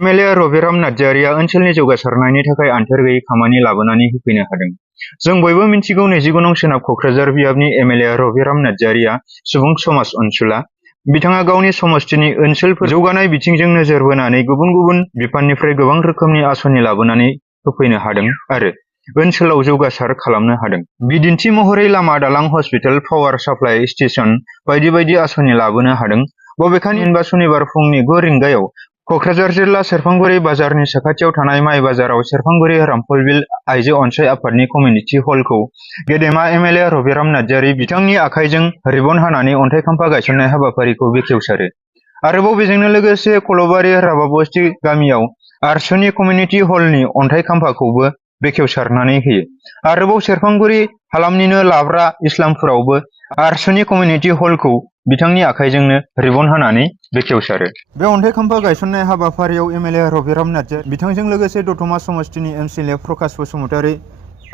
MLA Rabiram Narzarya ओनसोलनि जौगासारनायनि थाखाय आन्थोर गैयै खामानि लाबोनानै होफैनो हादों। जों बयबो मिन्थिगौ 29 नं सोनाब क'क्राझार बियाबनि MLA Rabiram Narzarya सुबुं समाज अनसुला। बिथाङा गावनि समष्टिनि ओनसोलफोर जौगानाय बिथिंजों नोजोर बोनानै गुबुन गुबुन बिफाननिफ्राय गोबां रोखोमनि आस'नि लाबोनानै होफैनो हादों आरो ओनसोलाव जौगासार खालामनो हादों। बिदिन्थि महरै लामा दालां हस्पिटाल पावार साप्लाइ स्टेशन बायदि बायदि आस'नि लाबोनो हादों। बबेखानि सनिबार फुंनि 9 रिंगायाव क'क्राझार जिल्ला सेरफांगुरि बाजारनि साखाथियाव थानाय माइ बाजाराव सेरफांगुरि रामफलबिल आइजो अनसाय आफादनि कमिउनिटि हलखौ गेदेमा MLA Rabiram Narzary बिथांनि आखाइजों रिबन हानानै अन्थाइ खाम्फा गायसननाय हाबाफारिखौ बेखेवसारो। आरोबाव बेजोंनो लोगोसे खल'बारि राबाबस्ति गामियाव आस'नि कमिउनिटि हलनि अन्थाइ खाम्फाखौबो बेखेवसारनानै होयो। आरोबाव सेरफांगुरि हालामनिनो लाब्रा इस्लामपुरावबो आस'नि कमिउनिटि हलखौ बिथांनि आखाइजोंनो रिबन हानानै बेखेवसारो। बे अन्थाइ खाम्फा गायसननाय हाबाफारियाव MLA Rabiram Narzary बिथांजों लोगोसे दतमा समष्टिनि MCLA प्रकाश बसुमतारी,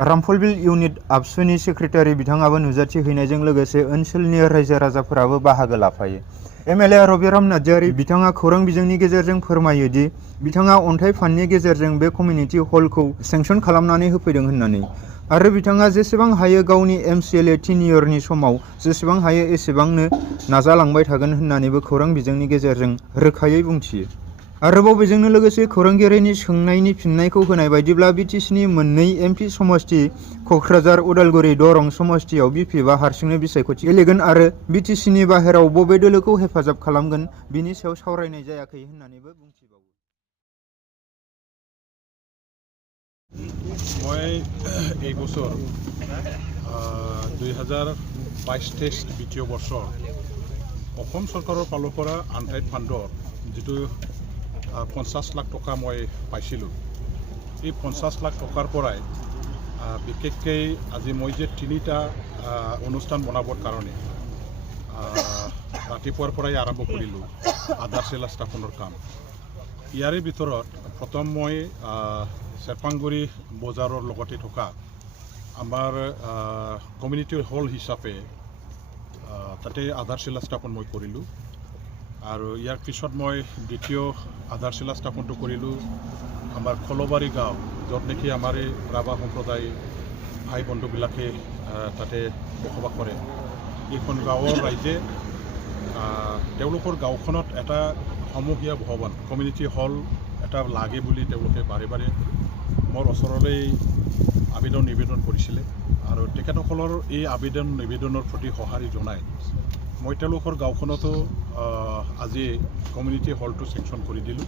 रामफलबिल इउनिट आबसुनि सेक्रेटारि बिथाङाबो नुजाथि हैनायजों लोगोसे ओनसोलनि रायजो राजाफोराबो बाहागो लाफायो। MLA Rabiram Narzary बिथाङा खौरां बिजोंनि गेजेरजों फोरमायो दि बिथाङा अन्थाइ फान्डनि गेजेरजों बे कमिउनिटि हलखौ सेंसन खालामनानै होफैदों होननानै, आरो बिथाङा जेसेबां हायो गावनि MCLA टेनियरनि समाव जेसेबां हायो एसेबांनो नाजालांबाय थागोन होननानैबो खौरां बिजोंनि गेजेरजों रोखायै बुंथियो। आरोबाव बेजोंनो लोगोसे खौरांगिरिनि सोंनायनि फिननायखौ होनाय बायदिब्ला BTCनि मोननै MP समष्टि क'क्राझार उदालगुरि दरं समष्टियाव BPFआ हारसिंनो बिसायख'थि गेलेगोन आरो BTCनि बाहेराव बबे दोलोखौ हेफाजाब खालामगोन बिनि सायाव सावरायनाय जायाखै होननानैबो बुंथिबावो। মই এই বছর 2022-23 বিত্তীয় বছর অসম সরকারের ফালৰ পৰা আনটাইড ফাণ্ডৰ যেটো 50 লাখ টকা মই পাইছিলোঁ। এই 50 লাখ টকাৰ পৰাই বিশেষকৈ আজি মই যে 3টা অনুষ্ঠান বনাবৰ কাৰণে ৰাতিপুৱাৰ পৰাই আৰম্ভ কৰিলোঁ আধাৰশিলা স্থাপনৰ কাম। ইয়াৰে ভিতৰত প্ৰথম মই চেৰপাংগুৰি বজাৰৰ লগতে থকা আমাৰ কমিউনিটি হল হিচাপে তাতে আধাৰশিলা স্থাপন মই কৰিলোঁ। আৰু ইয়াৰ পিছত মই দ্বিতীয় আধাৰশিলা স্থাপনটো কৰিলোঁ আমাৰ খলবাৰী গাঁও, য'ত নেকি আমাৰ এই ৰাভা সম্প্ৰদায় ভাই বন্ধুবিলাকে তাতে বসবাস কৰে। এইখন গাঁৱৰ ৰাইজে তেওঁলোকৰ গাঁওখনত এটা সমূহীয়া ভৱন কমিউনিটি হল এটা লাগে বুলি তেওঁলোকে বাৰে বাৰে মোৰ ওচৰলৈ আবেদন নিবেদন কৰিছিলে। আৰু তেখেতসকলৰ এই আবেদন নিবেদনৰ প্ৰতি সঁহাৰি জনাই মই তেওঁলোকৰ গাঁওখনতো আজি কমিউনিটি হলটো চেংচন কৰি দিলোঁ।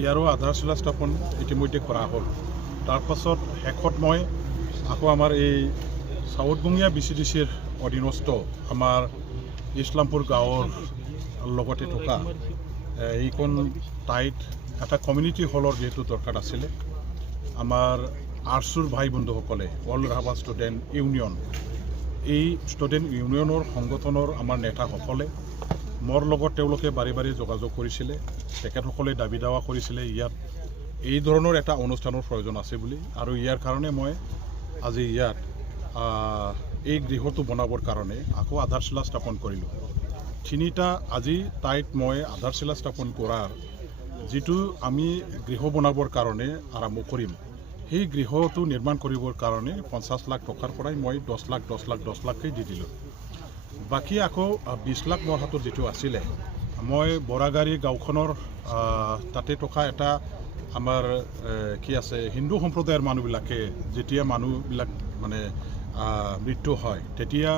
ইয়াৰো আধাৰশিলা স্থাপন ইতিমধ্যে কৰা হ'ল। তাৰ পাছত শেষত মই আকৌ আমাৰ এই চাউথবঙীয়া BCDCৰ অধীনস্থ আমাৰ ইছলামপুৰ গাঁৱৰ লগতে থকা এইখন ঠাইত এটা কমিউনিটি হলৰ যেহেতু দৰকাৰ আছিলে, আমাৰ আৰ্টছৰ ভাই বন্ধুসকলে অল ৰাভা ষ্টুডেণ্ট ইউনিয়ন, এই ষ্টুডেণ্ট ইউনিয়নৰ সংগঠনৰ আমাৰ নেতাসকলে মোৰ লগত তেওঁলোকে বাৰে বাৰে যোগাযোগ কৰিছিলে। তেখেতসকলে দাবী দাৱা কৰিছিলে ইয়াত এই ধৰণৰ এটা অনুষ্ঠানৰ প্ৰয়োজন আছে বুলি, আৰু ইয়াৰ কাৰণে মই আজি ইয়াত এই গৃহটো বনাবৰ কাৰণে আকৌ আধাৰশিলা স্থাপন কৰিলোঁ। 3টা আজি ঠাইত মই আধাৰশিলা স্থাপন কৰাৰ যিটো আমি গৃহ বনাবৰ কাৰণে আৰম্ভ কৰিম, সেই গৃহটো নিৰ্মাণ কৰিবৰ কাৰণে 50 লাখ টকাৰ পৰাই মই 10 লাখকৈ দি দিলোঁ। বাকী আকৌ 20 লাখ মোৰ হাতত যিটো আছিলে, মই বৰাগাড়ী গাঁওখনৰ তাতে থকা এটা আমাৰ কি আছে হিন্দু সম্প্ৰদায়ৰ মানুহবিলাকে যেতিয়া মানুহবিলাক মানে মৃত্যু হয় তেতিয়া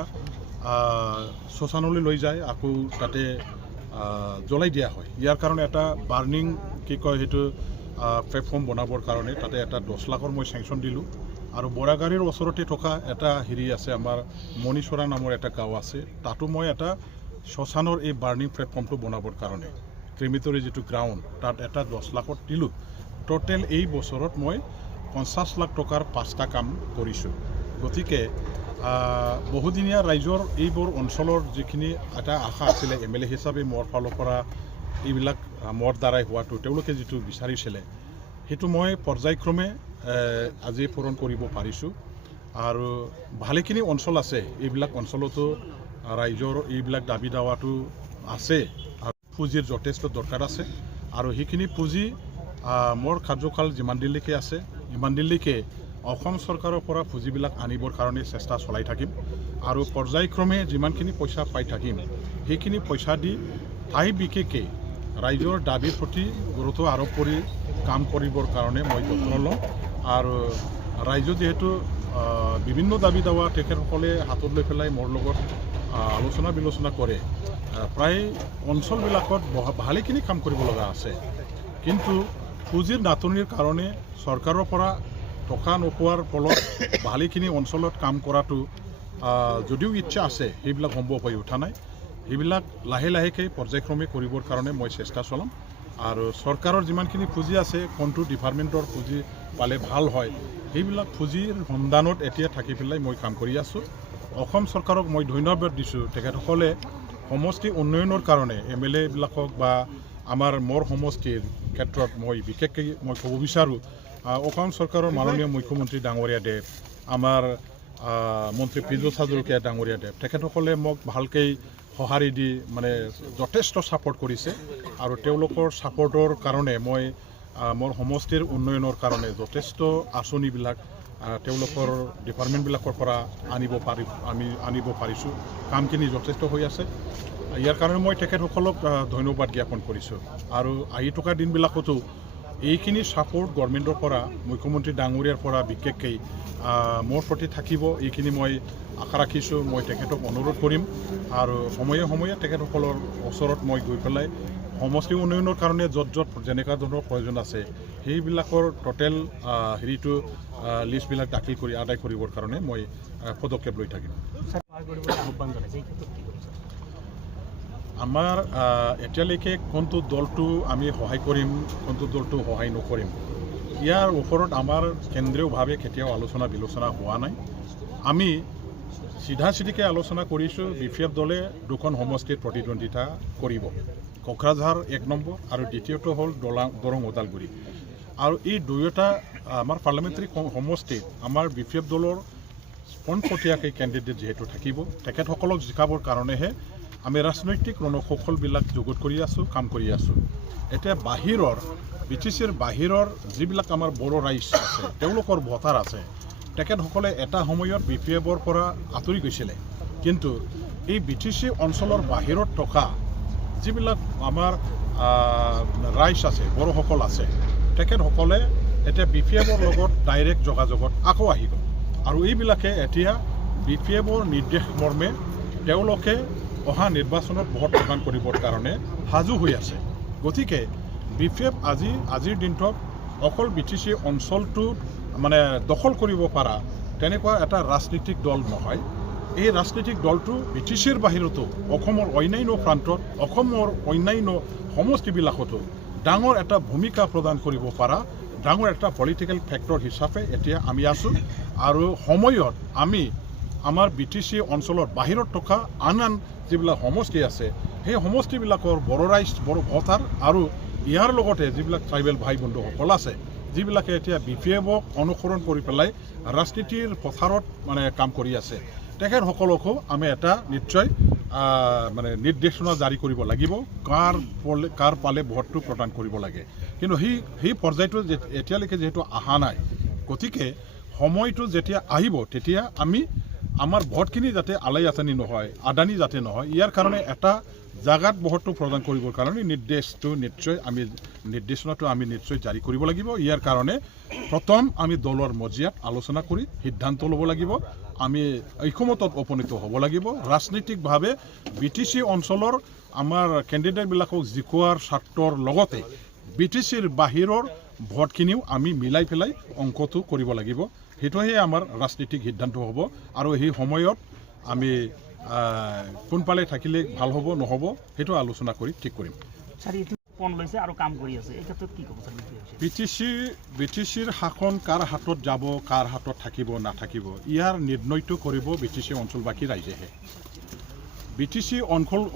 শ্মশানলৈ লৈ যায়, আকৌ তাতে জ্বলাই দিয়া হয়। ইয়াৰ কাৰণে এটা বাৰ্ণিং কি কয় সেইটো প্লেটফৰ্ম বনাবৰ কাৰণে তাতে এটা 10 লাখৰ মই চেংচন দিলোঁ। আৰু বৰাগাড়ীৰ ওচৰতে থকা এটা হেৰি আছে আমাৰ মণিচৰা নামৰ এটা গাঁও আছে, তাতো মই এটা শ্মশানৰ এই বাৰ্ণিং প্লেটফৰ্মটো বনাবৰ কাৰণে ক্ৰিমিটৰী যিটো গ্ৰাউণ্ড তাত এটা 10 লাখত দিলোঁ। টোটেল এই বছৰত মই 50 লাখ টকাৰ 5টা কাম কৰিছোঁ। গতিকে বহুদিনীয়া ৰাইজৰ এইবোৰ অঞ্চলৰ যিখিনি এটা আশা আছিলে MLA হিচাপে মোৰ ফালৰ পৰা এইবিলাক মোৰ দ্বাৰাই হোৱাটো তেওঁলোকে যিটো বিচাৰিছিলে সেইটো মই পৰ্যায়ক্ৰমে আজি পূৰণ কৰিব পাৰিছোঁ। আৰু ভালেখিনি অঞ্চল আছে, এইবিলাক অঞ্চলতো ৰাইজৰ এইবিলাক দাবী দাৱাটো আছে আৰু পুঁজিৰ যথেষ্ট দৰকাৰ আছে। আৰু সেইখিনি পুঁজি মোৰ কাৰ্যকাল যিমান দিনলৈকে আছে ইমান দিনলৈকে অসম চৰকাৰৰ পৰা পুঁজিবিলাক আনিবৰ কাৰণে চেষ্টা চলাই থাকিম আৰু পৰ্যায়ক্ৰমে যিমানখিনি পইচা পাই থাকিম সেইখিনি পইচা দি ঠাই বিশেষকৈ ৰাইজৰ দাবীৰ প্ৰতি গুৰুত্ব আৰোপ কৰি কাম কৰিবৰ কাৰণে মই যত্ন লওঁ আৰু ৰাইজে যিহেতু বিভিন্ন দাবী দাৱা তেখেতসকলে হাতত লৈ পেলাই মোৰ লগত আলোচনা বিলোচনা কৰে প্ৰায় অঞ্চলবিলাকত ভালেখিনি কাম কৰিব লগা আছে কিন্তু পুঁজিৰ নাটনিৰ কাৰণে চৰকাৰৰ পৰা টকা নোপোৱাৰ ফলত ভালেখিনি অঞ্চলত কাম কৰাটো যদিও ইচ্ছা আছে সেইবিলাক সম্ভৱ হৈ উঠা নাই সেইবিলাক লাহে লাহেকৈ পৰ্যায়ক্ৰমে কৰিবৰ কাৰণে মই চেষ্টা চলাম আৰু চৰকাৰৰ যিমানখিনি পুঁজি আছে কোনটো ডিপাৰ্টমেণ্টৰ পুঁজি পালে ভাল হয় সেইবিলাক পুঁজিৰ সন্ধানত এতিয়া থাকি পেলাই মই কাম কৰি আছোঁ অসম চৰকাৰক মই ধন্যবাদ দিছোঁ তেখেতসকলে সমষ্টি উন্নয়নৰ কাৰণে MLA বিলাকক বা আমাৰ মোৰ সমষ্টিৰ ক্ষেত্ৰত মই বিশেষকৈ মই ক'ব বিচাৰোঁ অসম চৰকাৰৰ মাননীয় মুখ্যমন্ত্ৰী ডাঙৰীয়াদেৱ আমাৰ মন্ত্ৰী পীযুষ হাজৰিকা ডাঙৰীয়াদেৱ তেখেতসকলে মোক ভালকৈ সঁহাৰি দি মানে যথেষ্ট ছাপোৰ্ট কৰিছে আৰু তেওঁলোকৰ ছাপোৰ্টৰ কাৰণে মই মোৰ সমষ্টিৰ উন্নয়নৰ কাৰণে যথেষ্ট আঁচনিবিলাক তেওঁলোকৰ ডিপাৰ্টমেণ্টবিলাকৰ পৰা আনিব পাৰিছোঁ কামখিনি যথেষ্ট হৈ আছে ইয়াৰ কাৰণে মই তেখেতসকলক ধন্যবাদ জ্ঞাপন কৰিছোঁ আৰু আহি থকা দিনবিলাকতো এইখিনি ছাপোৰ্ট গভৰ্ণমেণ্টৰ পৰা মুখ্যমন্ত্ৰী ডাঙৰীয়াৰ পৰা বিশেষকৈ মোৰ প্ৰতি থাকিব এইখিনি মই আশা ৰাখিছোঁ মই তেখেতক অনুৰোধ কৰিম আৰু সময়ে সময়ে তেখেতসকলৰ ওচৰত মই গৈ পেলাই সমষ্টি উন্নয়নৰ কাৰণে য'ত য'ত যেনেকুৱা ধৰণৰ প্ৰয়োজন আছে সেইবিলাকৰ টোটেল হেৰিটো লিষ্টবিলাক দাখিল কৰি আদায় কৰিবৰ কাৰণে মই পদক্ষেপ লৈ থাকিম আমাৰ এতিয়ালৈকে কোনটো দলটো আমি সহায় কৰিম কোনটো দলটো সহায় নকৰিম ইয়াৰ ওপৰত আমাৰ কেন্দ্ৰীয়ভাৱে কেতিয়াও আলোচনা বিলোচনা হোৱা নাই আমি চিধাচিধিকৈ আলোচনা কৰিছোঁ BPF দলে দুখন সমষ্টিৰ প্ৰতিদ্বন্দ্বিতা কৰিব কোকৰাঝাৰ 1 নম্বৰ আৰু দ্বিতীয়টো হ'ল দৰং ওদালগুৰি আৰু এই দুয়োটা আমাৰ পাৰ্লামেণ্টাৰী সমষ্টিত আমাৰ BPF দলৰ পোনপটীয়াকৈ কেণ্ডিডেট যিহেতু থাকিব তেখেতসকলক জিকাবৰ কাৰণেহে আমি ৰাজনৈতিক ৰণকৌশলবিলাক যুগুত কৰি আছোঁ কাম কৰি আছোঁ এতিয়া বাহিৰৰ BTCৰ বাহিৰৰ যিবিলাক আমাৰ বড়ো ৰাইজ আছে তেওঁলোকৰ ভোটাৰ আছে তেখেতসকলে এটা সময়ত BPFৰ পৰা আঁতৰি গৈছিলে কিন্তু এই BTC অঞ্চলৰ বাহিৰত থকা যিবিলাক আমাৰ ৰাইজ আছে বড়োসকল আছে তেখেতসকলে এতিয়া BPFৰ লগত ডাইৰেক্ট যোগাযোগত আকৌ আহিব আৰু এইবিলাকে এতিয়া BPFৰ নিৰ্দেশ মৰ্মে তেওঁলোকে অহা নিৰ্বাচনত ভোট প্ৰদান কৰিবৰ কাৰণে সাজু হৈ আছে গতিকে BPF আজিৰ দিনটোত অকল BTC অঞ্চলটো মানে দখল কৰিব পৰা তেনেকুৱা এটা ৰাজনৈতিক দল নহয় এই ৰাজনৈতিক দলটো BTCৰ বাহিৰতো অসমৰ অন্যান্য প্ৰান্তত অসমৰ অন্যান্য সমষ্টিবিলাকতো ডাঙৰ এটা ভূমিকা প্ৰদান কৰিব পৰা ডাঙৰ এটা পলিটিকেল ফেক্টৰ হিচাপে এতিয়া আমি আছোঁ আৰু সময়ত আমি আমাৰ BTC অঞ্চলৰ বাহিৰত থকা আন যিবিলাক সমষ্টি আছে সেই সমষ্টিবিলাকৰ বড়ো ৰাইজ বড়ো ভোটাৰ আৰু ইয়াৰ লগতে যিবিলাক ট্ৰাইবেল ভাই বন্ধুসকল আছে যিবিলাকে এতিয়া BPFক অনুসৰণ কৰি পেলাই ৰাজনীতিৰ পথাৰত মানে কাম কৰি আছে তেখেতসকলকো আমি এটা নিশ্চয় মানে নিৰ্দেশনা জাৰি কৰিব লাগিব কাৰ পালে ভোটটো প্ৰদান কৰিব লাগে কিন্তু সেই পৰ্যায়টো এতিয়ালৈকে যিহেতু অহা নাই গতিকে সময়টো যেতিয়া আহিব তেতিয়া আমি আমাৰ ভোটখিনি যাতে আলাই আথানি নহয় আদানি যাতে নহয় ইয়াৰ কাৰণে এটা জাগাত ভোটটো প্ৰদান কৰিবৰ কাৰণে নিৰ্দেশনাটো আমি নিশ্চয় জাৰি কৰিব লাগিব ইয়াৰ কাৰণে প্ৰথম আমি দলৰ মজিয়াত আলোচনা কৰি সিদ্ধান্ত ল'ব লাগিব আমি ঐক্যমতত উপনীত হ'ব লাগিব ৰাজনৈতিকভাৱে BTC অঞ্চলৰ আমাৰ কেণ্ডিডেটবিলাকক জিকোৱাৰ স্বাৰ্থৰ লগতে BTCৰ বাহিৰৰ ভোটখিনিও আমি মিলাই পেলাই অংকটো কৰিব লাগিব সেইটোহে আমাৰ ৰাজনৈতিক সিদ্ধান্ত হ'ব আৰু সেই সময়ত আমি কোনফালে থাকিলে ভাল হ'ব নহ'ব সেইটো আলোচনা কৰি ঠিক কৰিম BTCৰ শাসন কাৰ হাতত যাব কাৰ হাতত থাকিব নাথাকিব ইয়াৰ নিৰ্ণয়টো কৰিব BTC অঞ্চলবাসী ৰাইজেহে BTC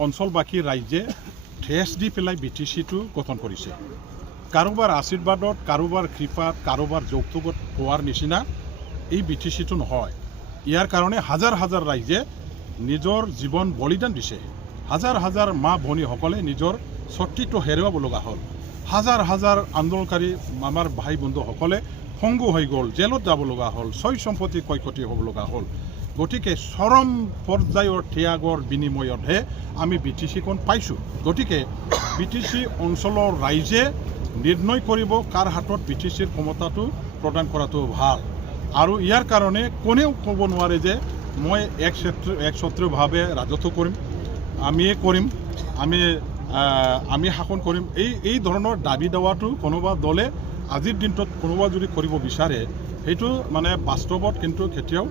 অঞ্চলবাসী ৰাইজে ঠেচ দি পেলাই BTCটো গঠন কৰিছে কাৰোবাৰ আশীৰ্বাদত কাৰোবাৰ কৃপাত কাৰোবাৰ যৌতুকত পোৱাৰ নিচিনা এই BTCটো নহয় ইয়াৰ কাৰণে হাজাৰ হাজাৰ ৰাইজে নিজৰ জীৱন বলিদান দিছে হাজাৰ হাজাৰ মা ভনীসকলে নিজৰ ছত্ৰীটো হেৰুৱাব লগা হ'ল হাজাৰ হাজাৰ আন্দোলনকাৰী আমাৰ ভাই বন্ধুসকলে সংগু হৈ গ'ল, জেলত যাব লগা হ'ল, ছয় সম্পত্তি ক্ষয় ক্ষতি হ'ব লগা হ'ল। গতিকে চৰম পৰ্যায়ৰ ত্যাগৰ বিনিময়তহে আমি BTCখন পাইছোঁ। গতিকে BTC অঞ্চলৰ ৰাইজে নিৰ্ণয় কৰিব কাৰ হাতত BTCৰ ক্ষমতাটো প্ৰদান কৰাটো ভাল। আৰু ইয়াৰ কাৰণে কোনেও ক'ব নোৱাৰে যে মই একচ্ছত্ৰীয়ভাৱে ৰাজত্ব কৰিম, আমিয়ে কৰিম, আমি শাসন কৰিম। এই ধৰণৰ দাবী দেৱাটো কোনোবা দলে আজিৰ দিনটোত কোনোবা যদি কৰিব বিচাৰে সেইটো মানে বাস্তৱত কিন্তু কেতিয়াও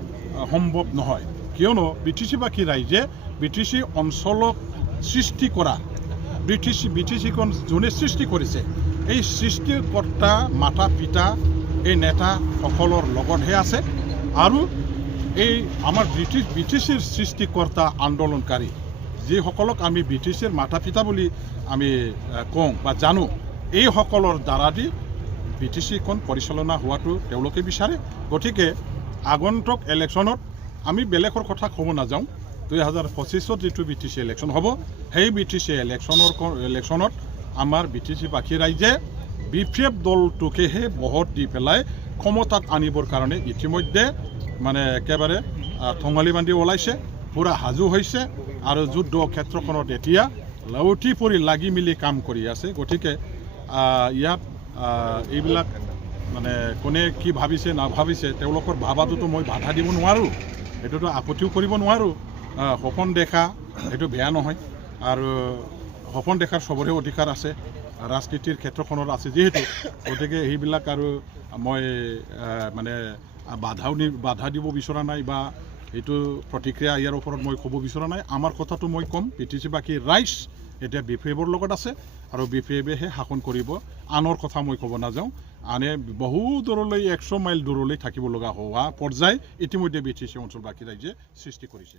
সম্ভৱ নহয়। কিয়নো BTCবাসী ৰাইজে BTC অঞ্চলক সৃষ্টি কৰা BTCখন যোনে সৃষ্টি কৰিছে এই সৃষ্টিকৰ্তা মাতা পিতা এই নেতাসকলৰ লগতহে আছে। আৰু এই আমাৰ BTCৰ সৃষ্টিকৰ্তা আন্দোলনকাৰী যিসকলক আমি BTCৰ মাতা পিতা বুলি আমি কওঁ বা জানো, এইসকলৰ দ্বাৰা দি BTCখন পৰিচালনা হোৱাটো তেওঁলোকে বিচাৰে। গতিকে আগন্তুক ইলেকশ্যনত আমি বেলেগৰ কথা ক'ব নাযাওঁ। 2025 যিটো BTC ইলেকশ্যন হ'ব, সেই BTC ইলেকশ্যনত আমাৰ BTCবাসী ৰাইজে BPF দলটোকেহে ভোট দি পেলাই ক্ষমতাত আনিবৰ কাৰণে ইতিমধ্যে মানে একেবাৰে ঠঙালি বান্ধি ওলাইছে, পূৰা সাজু হৈছে আৰু যুদ্ধ ক্ষেত্ৰখনত এতিয়া লাউতি পৰি লাগি মেলি কাম কৰি আছে। গতিকে ইয়াত এইবিলাক মানে কোনে কি ভাবিছে নাভাবিছে তেওঁলোকৰ ভাবাটোতো মই বাধা দিব নোৱাৰোঁ, সেইটোতো আপত্তিও কৰিব নোৱাৰোঁ। সপোন দেখা সেইটো বেয়া নহয়, আৰু সপোন দেখাৰ চবৰে অধিকাৰ আছে, ৰাজনীতিৰ ক্ষেত্ৰখনত আছে যিহেতু। গতিকে সেইবিলাক আৰু মই মানে বাধা দিব বিচৰা নাই বা এইটো প্ৰতিক্ৰিয়া ইয়াৰ ওপৰত মই ক'ব বিচৰা নাই। আমাৰ কথাটো মই ক'ম, BTCবাসী ৰাইজ এতিয়া BPFৰ লগত আছে আৰু BPFেহে শাসন কৰিব। আনৰ কথা মই ক'ব নাযাওঁ। আনে বহু দূৰলৈ 100 মাইল দূৰলৈ থাকিব লগা হোৱা পৰ্যায় ইতিমধ্যে BTC অঞ্চলবাসী ৰাইজে সৃষ্টি কৰিছে।